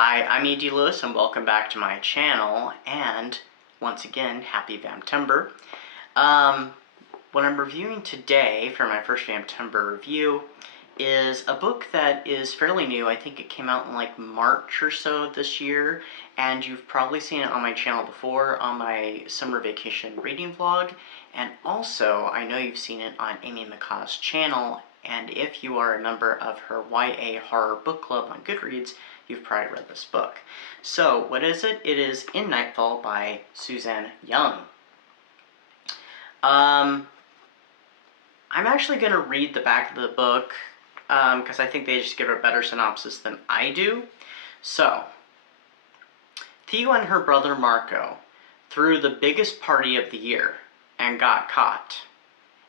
Hi, I'm E.D. Lewis and welcome back to my channel, and once again, happy Vamptember. What I'm reviewing today for my first Vamptember review is a book that is fairly new. I think it came out in like March or so this year, and you've probably seen it on my channel before on my summer vacation reading vlog, and also I know you've seen it on Amy McCaw's channel, and if you are a member of her YA horror book club on Goodreads, you've probably read this book. So, what is it? It is In Nightfall by Suzanne Young. I'm actually going to read the back of the book, because I think they just give a better synopsis than I do. So, Theo and her brother Marco threw the biggest party of the year and got caught.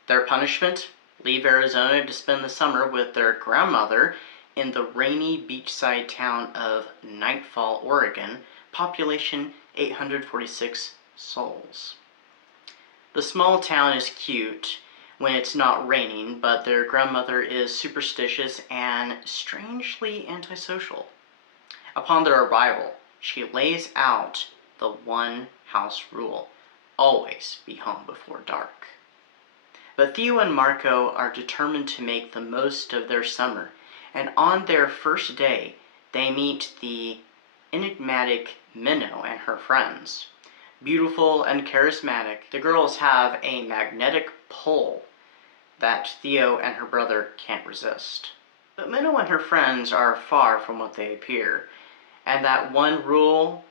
Their punishment? Leave Arizona to spend the summer with their grandmother in the rainy beachside town of Nightfall, Oregon, population 846 souls. The small town is cute when it's not raining, but their grandmother is superstitious and strangely antisocial. Upon their arrival, she lays out the one house rule: always be home before dark. But Theo and Marco are determined to make the most of their summer, and on their first day, they meet the enigmatic Minnow and her friends. Beautiful and charismatic, the girls have a magnetic pull that Theo and her brother can't resist. But Minnow and her friends are far from what they appear, and that one rule,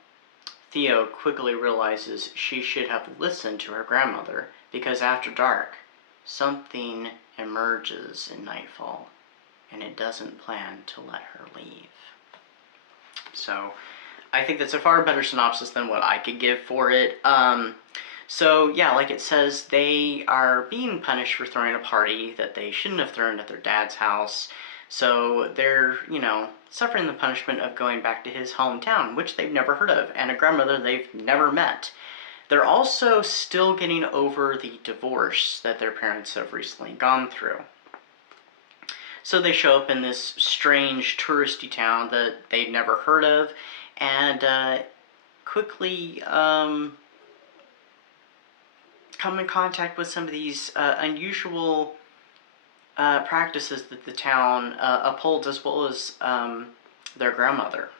Theo quickly realizes she should have listened to her grandmother, because after dark, something emerges in Nightfall, and it doesn't plan to let her leave. So, I think that's a far better synopsis than what I could give for it. So yeah, like it says, they are being punished for throwing a party that they shouldn't have thrown at their dad's house. So they're, suffering the punishment of going back to his hometown, which they've never heard of, and a grandmother they've never met. They're also still getting over the divorce that their parents have recently gone through. So they show up in this strange touristy town that they've never heard of, and quickly come in contact with some of these unusual practices that the town upholds, as well as their grandmother.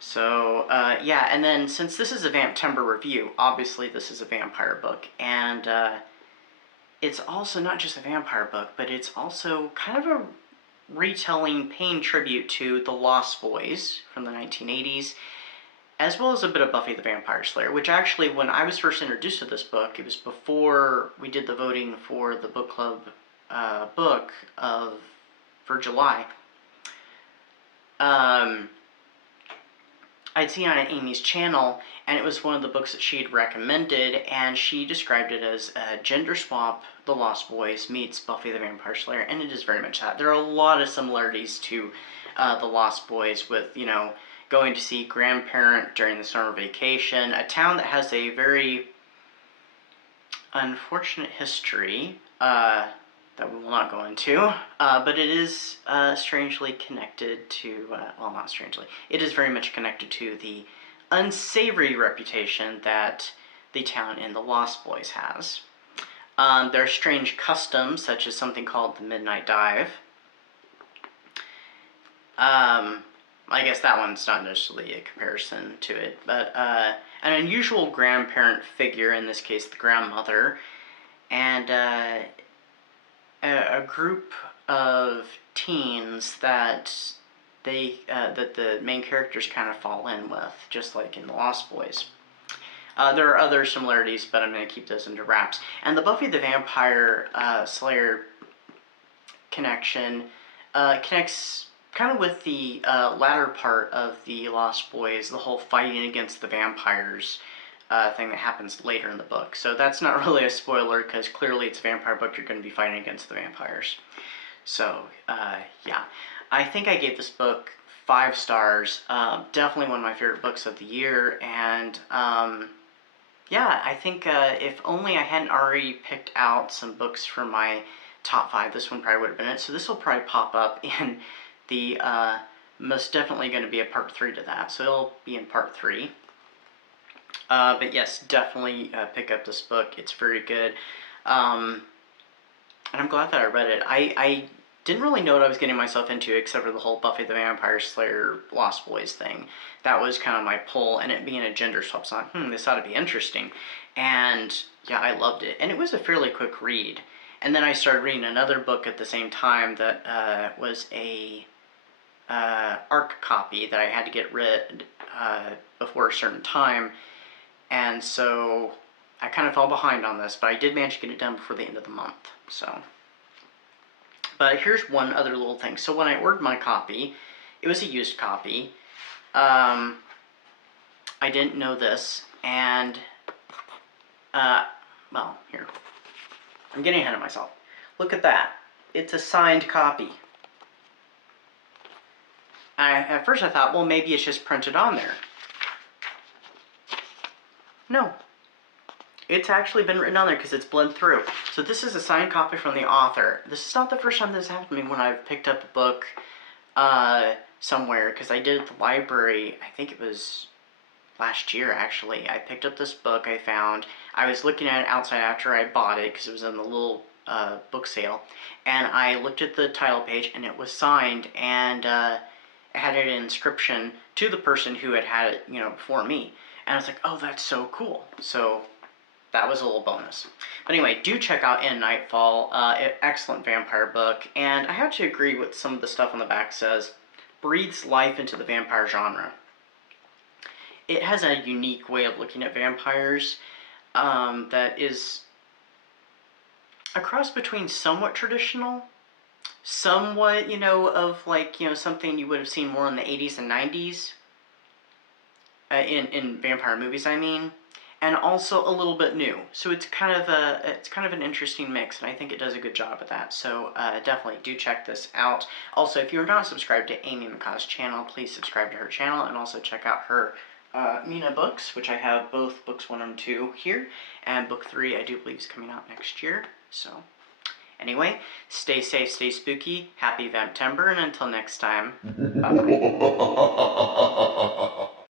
So, yeah, and then since this is a Vamptember review, obviously this is a vampire book, and it's also not just a vampire book, but it's also kind of a retelling, paying tribute to The Lost Boys from the 1980s, as well as a bit of Buffy the Vampire Slayer, which actually, when I was first introduced to this book, it was before we did the voting for the book club book for July. I'd seen it on Amy's channel, and it was one of the books that she had recommended, and she described it as a gender swap, The Lost Boys meets Buffy the Vampire Slayer, and it is very much that. There are a lot of similarities to The Lost Boys with, going to see grandparent during the summer vacation, a town that has a very unfortunate history that we will not go into, but it is strangely connected to, well, not strangely, it is very much connected to the unsavory reputation that the town in The Lost Boys has. There are strange customs, such as something called the Midnight Dive. I guess that one's not necessarily a comparison to it, but an unusual grandparent figure, in this case the grandmother, and a group of teens that the main characters kind of fall in with, just like in The Lost Boys. There are other similarities, but I'm going to keep those under wraps. And the Buffy the Vampire Slayer connection connects kind of with the latter part of the Lost Boys, the whole fighting against the vampires thing that happens later in the book. So that's not really a spoiler, because clearly it's a vampire book, you're going to be fighting against the vampires. So, yeah. I think I gave this book 5 stars. Definitely one of my favorite books of the year, and yeah, I think if only I hadn't already picked out some books for my top 5, this one probably would have been it. So this will probably pop up in the most definitely going to be a part 3 to that, so it'll be in part 3. But yes, definitely pick up this book. It's very good. And I'm glad that I read it. I didn't really know what I was getting myself into, except for the whole Buffy the Vampire Slayer Lost Boys thing. That was kind of my pull, and it being a gender swap, so I thought, this ought to be interesting. And yeah, I loved it. And it was a fairly quick read. And then I started reading another book at the same time that was a ARC copy that I had to get read before a certain time. And so I kind of fell behind on this, but I did manage to get it done before the end of the month. So, but here's one other little thing. So when I ordered my copy, it was a used copy. I didn't know this, and well, here, I'm getting ahead of myself. Look at that. It's a signed copy. At first I thought, well, maybe it's just printed on there. No. It's actually been written on there because it's bled through. So this is a signed copy from the author. This is not the first time this happened to me when I've picked up a book somewhere, because I did at the library. I think it was last year, actually. I picked up this book I found. I was looking at it outside after I bought it because it was in the little book sale. And I looked at the title page, and it was signed, and it had an inscription to the person who had it, before me. And I was like, oh, that's so cool. So that was a little bonus. But anyway, do check out In Nightfall. Excellent vampire book. And I have to agree with some of the stuff on the back says. Breathes life into the vampire genre. It has a unique way of looking at vampires that is a cross between somewhat traditional, somewhat, of like, something you would have seen more in the 80s and 90s. In vampire movies, I mean. And also a little bit new. So it's kind of an interesting mix, and I think it does a good job of that. So definitely do check this out. Also, if you're not subscribed to Amy McCaw's channel, please subscribe to her channel, and also check out her Mina books, which I have both books 1 and 2 here, and book 3 I do believe is coming out next year. So anyway, stay safe, stay spooky, happy Vamptember, and until next time, bye-bye.